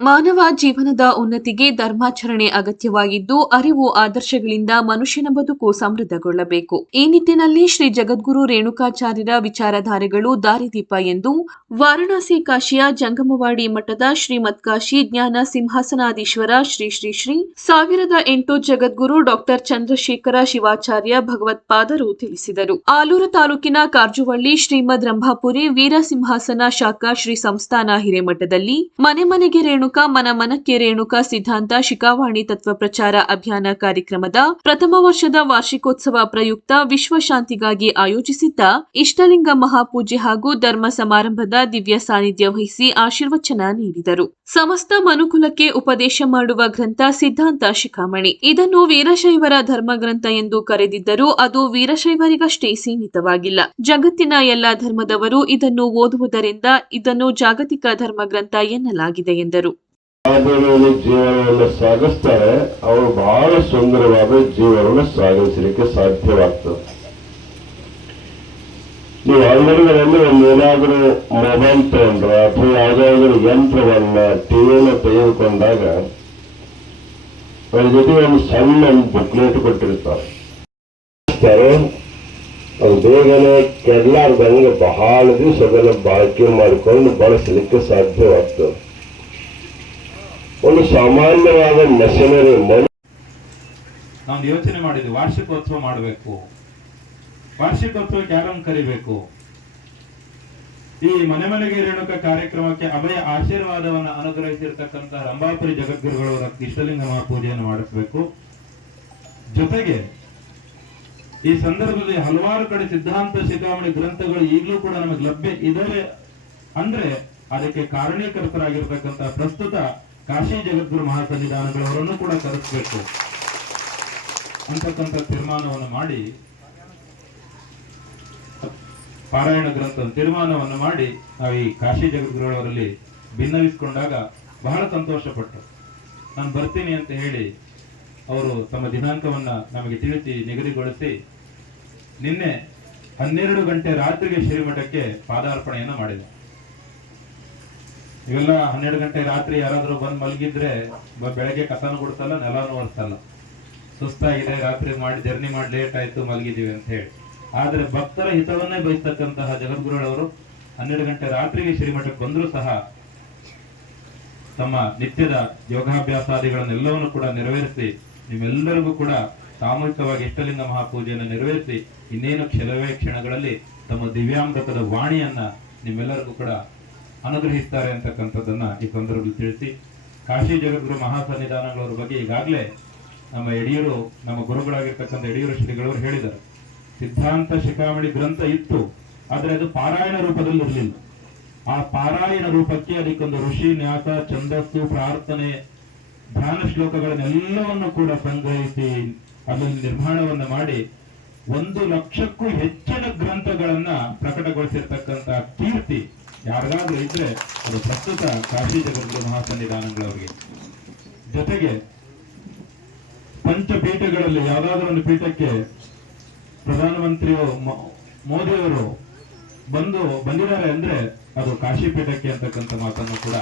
ಮಾನವ ಜೀವನದ ಉನ್ನತಿಗೆ ಧರ್ಮಾಚರಣೆ ಅಗತ್ಯವಾಗಿದ್ದು, ಅರಿವು ಆದರ್ಶಗಳಿಂದ ಮನುಷ್ಯನ ಬದುಕು ಸಮೃದ್ಧಗೊಳ್ಳಬೇಕು. ಈ ನಿಟ್ಟಿನಲ್ಲಿ ಶ್ರೀ ಜಗದ್ಗುರು ರೇಣುಕಾಚಾರ್ಯರ ವಿಚಾರಧಾರೆಗಳು ದಾರಿದೀಪ ಎಂದು ವಾರಣಾಸಿ ಕಾಶಿಯ ಜಂಗಮವಾಡಿ ಮಠದ ಶ್ರೀಮತ್ ಕಾಶಿ ಜ್ಞಾನ ಸಿಂಹಾಸನಾಧೀಶ್ವರ ಶ್ರೀ ಶ್ರೀ ಶ್ರೀ ಸಾವಿರದ ಎಂಟು ಜಗದ್ಗುರು ಡಾಕ್ಟರ್ ಚಂದ್ರಶೇಖರ ಶಿವಾಚಾರ್ಯ ಭಗವತ್ಪಾದರು ತಿಳಿಸಿದರು. ಆಲೂರು ತಾಲೂಕಿನ ಕಾರ್ಜುವಳ್ಳಿ ಶ್ರೀಮದ್ ರಂಭಾಪುರಿ ವೀರಸಿಂಹಾಸನ ಶಾಖಾ ಶ್ರೀ ಸಂಸ್ಥಾನ ಹಿರೇಮಠದಲ್ಲಿ ಮನೆ ಮನೆಗೆ ರೇಣುಕ ಮನ ಮನಕ್ಕೆ ರೇಣುಕ, ಸಿದ್ಧಾಂತ, ಶಿಖಾವಾಣಿ ತತ್ವ ಪ್ರಚಾರ ಅಭಿಯಾನ ಕಾರ್ಯಕ್ರಮದ ಪ್ರಥಮ ವರ್ಷದ ವಾರ್ಷಿಕೋತ್ಸವ ಪ್ರಯುಕ್ತ ವಿಶ್ವ ಶಾಂತಿಗಾಗಿ ಆಯೋಜಿಸಿದ್ದ ಇಷ್ಟಲಿಂಗ ಮಹಾಪೂಜೆ ಹಾಗೂ ಧರ್ಮ ಸಮಾರಂಭದ ದಿವ್ಯ ಸಾನ್ನಿಧ್ಯ ವಹಿಸಿ ಆಶೀರ್ವಚನ ನೀಡಿದರು. ಸಮಸ್ತ ಮನುಕುಲಕ್ಕೆ ಉಪದೇಶ ಮಾಡುವ ಗ್ರಂಥ ಸಿದ್ಧಾಂತ ಶಿಖಾಮಣಿ. ಇದನ್ನು ವೀರಶೈವರ ಧರ್ಮ ಗ್ರಂಥ ಎಂದು ಕರೆದಿದ್ದರೂ ಅದು ವೀರಶೈವರಿಗಷ್ಟೇ ಸೀಮಿತವಾಗಿಲ್ಲ. ಜಗತ್ತಿನ ಎಲ್ಲ ಧರ್ಮದವರು ಇದನ್ನು ಓದುವುದರಿಂದ ಇದನ್ನು ಜಾಗತಿಕ ಧರ್ಮ ಗ್ರಂಥ ಎನ್ನಲಾಗಿದೆ ಎಂದರು. ಸಾಧನೆಯಲ್ಲಿ ಜೀವನವನ್ನು ಸಾಗಿಸ್ತಾರೆ ಅವರು ಬಹಳ ಸುಂದರವಾದ ಜೀವನವನ್ನು ಸಾಗಿಸಲಿಕ್ಕೆ ಸಾಧ್ಯವಾಗ್ತದೆ. ನೀವು ಅಂಗಡಿಗಳಲ್ಲಿ ಒಂದು ಏನಾದರೂ ಮೊಬೈಲ್ ತಗೊಂಡ್ರ ಅಥವಾ ಯಾವುದಾದ್ರೂ ಯಂತ್ರವನ್ನ ಟಿವಿಯನ್ನು ತೆಗೆದುಕೊಂಡಾಗ ಅವ್ರ ಜೊತೆ ಒಂದು ಸಣ್ಣ ಬುಕ್ಲೆಟ್ ಕೊಟ್ಟಿರ್ತಾರೆ. ತಾರೆ, ಅದು ಬೇಗನೆ ಕೆಡಲಾರ್ದಂಗೆ ಬಹಳ ದಿವಸ ಅದನ್ನು ಬಾಳಿಕೆ ಮಾಡಿಕೊಂಡು ಬಳಸಲಿಕ್ಕೆ ಸಾಧ್ಯವಾಗ್ತದೆ. ಒಂದು ಸಾಮಾನ್ಯವಾದ ನಾವು ಯೋಚನೆ ಮಾಡಿದ್ವಿ ವಾರ್ಷಿಕೋತ್ಸವ ಮಾಡಬೇಕು. ವಾರ್ಷಿಕೋತ್ಸವಕ್ಕೆ ಯಾರನ್ನು ಕರಿಬೇಕು. ಈ ಮನೆ ಮನೆಗೆ ರೇಣುಕ ಕಾರ್ಯಕ್ರಮಕ್ಕೆ ಅಭಯ ಆಶೀರ್ವಾದವನ್ನು ಅನುಗ್ರಹಿಸಿರ್ತಕ್ಕಂಥ ರಂಭಾಪುರಿ ಜಗದ್ಗುರುಗಳವರ ಇಷ್ಟಲಿಂಗ ಮಹಾಪೂಜೆಯನ್ನು ಮಾಡಿಸಬೇಕು. ಜೊತೆಗೆ ಈ ಸಂದರ್ಭದಲ್ಲಿ ಹಲವಾರು ಕಡೆ ಸಿದ್ಧಾಂತ ಶಿಖಾಮಣಿ ಗ್ರಂಥಗಳು ಈಗಲೂ ಕೂಡ ನಮಗೆ ಲಭ್ಯ ಇದಾವೆ. ಅಂದ್ರೆ ಅದಕ್ಕೆ ಕಾರಣೀಕರ್ತರಾಗಿರ್ತಕ್ಕಂಥ ಪ್ರಸ್ತುತ ಕಾಶಿ ಜಗದ್ಗುರು ಮಹಾಸನ್ನಿಧಾನಗಳವರನ್ನು ಕೂಡ ಕರೆಸಬೇಕು ಅಂತಕ್ಕಂಥ ತೀರ್ಮಾನವನ್ನು ಮಾಡಿ, ಪಾರಾಯಣ ಗ್ರಂಥ ತೀರ್ಮಾನವನ್ನು ಮಾಡಿ ನಾವು ಈ ಕಾಶಿ ಜಗದ್ಗುರುಗಳವರಲ್ಲಿ ಭಿನ್ನವಿಸಿಕೊಂಡಾಗ ಬಹಳ ಸಂತೋಷಪಟ್ಟರು. ನಾನು ಬರ್ತೀನಿ ಅಂತ ಹೇಳಿ ಅವರು ತಮ್ಮ ದಿನಾಂಕವನ್ನು ನಮಗೆ ತಿಳಿಸಿ ನಿಗದಿಗೊಳಿಸಿ ನಿನ್ನೆ ಹನ್ನೆರಡು ಗಂಟೆ ರಾತ್ರಿಗೆ ಶ್ರೀಮಠಕ್ಕೆ ಪಾದಾರ್ಪಣೆಯನ್ನು ಮಾಡಿದೆ ಇವೆಲ್ಲ ಹನ್ನೆರಡು ಗಂಟೆ ರಾತ್ರಿ ಯಾರಾದರೂ ಬಂದ್ ಮಲಗಿದ್ರೆ ಬೆಳಗ್ಗೆ ಕಸನ ಕೊಡ್ತಲ್ಲ ನೆಲನೂ ಒರೆಸಲ್ಲ. ಸುಸ್ತಾಗಿದೆ, ರಾತ್ರಿ ಮಾಡಿ, ಜರ್ನಿ ಮಾಡಿ ಲೇಟ್ ಆಯ್ತು ಮಲಗಿದೀವಿ ಅಂತ ಹೇಳಿ. ಆದ್ರೆ ಭಕ್ತರ ಹಿತವನ್ನೇ ಬಯಸ್ತಕ್ಕಂತಹ ಜಗದ್ಗುರುಗಳವರು ಹನ್ನೆರಡು ಗಂಟೆ ರಾತ್ರಿಗೆ ಶ್ರೀಮಠಕ್ಕೆ ಬಂದರೂ ಸಹ ತಮ್ಮ ನಿತ್ಯದ ಯೋಗಾಭ್ಯಾಸಾದಿಗಳನ್ನೆಲ್ಲವನ್ನು ಕೂಡ ನೆರವೇರಿಸಿ, ನಿಮ್ಮೆಲ್ಲರಿಗೂ ಕೂಡ ಸಾಮೂಹಿಕವಾಗಿ ಇಷ್ಟಲಿಂಗ ಮಹಾಪೂಜೆಯನ್ನು ನೆರವೇರಿಸಿ, ಇನ್ನೇನು ಕ್ಷಲವೇ ಕ್ಷಣಗಳಲ್ಲಿ ತಮ್ಮ ದಿವ್ಯಾಮೃತದ ವಾಣಿಯನ್ನ ನಿಮ್ಮೆಲ್ಲರಿಗೂ ಕೂಡ ಅನುಗ್ರಹಿಸ್ತಾರೆ ಅಂತಕ್ಕಂಥದ್ದನ್ನ ಈ ಸಂದರ್ಭದಲ್ಲಿ ತಿಳಿಸಿ. ಕಾಶಿ ಜಗದ್ಗುರು ಮಹಾಸನ್ನಿಧಾನಗಳವರ ಬಗ್ಗೆ ಈಗಾಗಲೇ ನಮ್ಮ ಯಡಿಯೂರು ನಮ್ಮ ಗುರುಗಳಾಗಿರ್ತಕ್ಕಂಥ ಯಡಿಯೂರು ಶ್ರೀಗಳವರು ಹೇಳಿದರು ಸಿದ್ಧಾಂತ ಶಿಖಾಮಣಿ ಗ್ರಂಥ ಇತ್ತು, ಆದರೆ ಅದು ಪಾರಾಯಣ ರೂಪದಲ್ಲಿ ಇರಲಿಲ್ಲ. ಆ ಪಾರಾಯಣ ರೂಪಕ್ಕೆ ಅದಕ್ಕೊಂದು ಋಷಿ, ನ್ಯಾಸ, ಛಂದಸ್ಸು, ಪ್ರಾರ್ಥನೆ, ಧ್ಯಾನ ಶ್ಲೋಕಗಳನ್ನೆಲ್ಲವನ್ನು ಕೂಡ ಸಂಗ್ರಹಿಸಿ ಅದನ್ನು ನಿರ್ಮಾಣವನ್ನ ಮಾಡಿ ಒಂದು ಲಕ್ಷಕ್ಕೂ ಹೆಚ್ಚಿನ ಗ್ರಂಥಗಳನ್ನ ಪ್ರಕಟಗೊಳಿಸಿರ್ತಕ್ಕಂಥ ಕೀರ್ತಿ ಯಾರಿಗಾದ್ರೂ ಇದ್ರೆ ಅದು ಪ್ರಸ್ತುತ ಕಾಶಿ ಜಗದ್ಗುರು ಮಹಾಸನ್ನಿಧಾನಗಳವರಿಗೆ. ಜೊತೆಗೆ ಪಂಚಪೀಠಗಳಲ್ಲಿ ಯಾವ್ದಾದ್ರು ಒಂದು ಪೀಠಕ್ಕೆ ಪ್ರಧಾನಮಂತ್ರಿಯು ಮೋದಿಯವರು ಬಂದು ಬಂದಿದ್ದಾರೆ ಅಂದ್ರೆ ಅದು ಕಾಶಿ ಪೀಠಕ್ಕೆ ಅಂತಕ್ಕಂಥ ಮಾತನ್ನು ಕೂಡ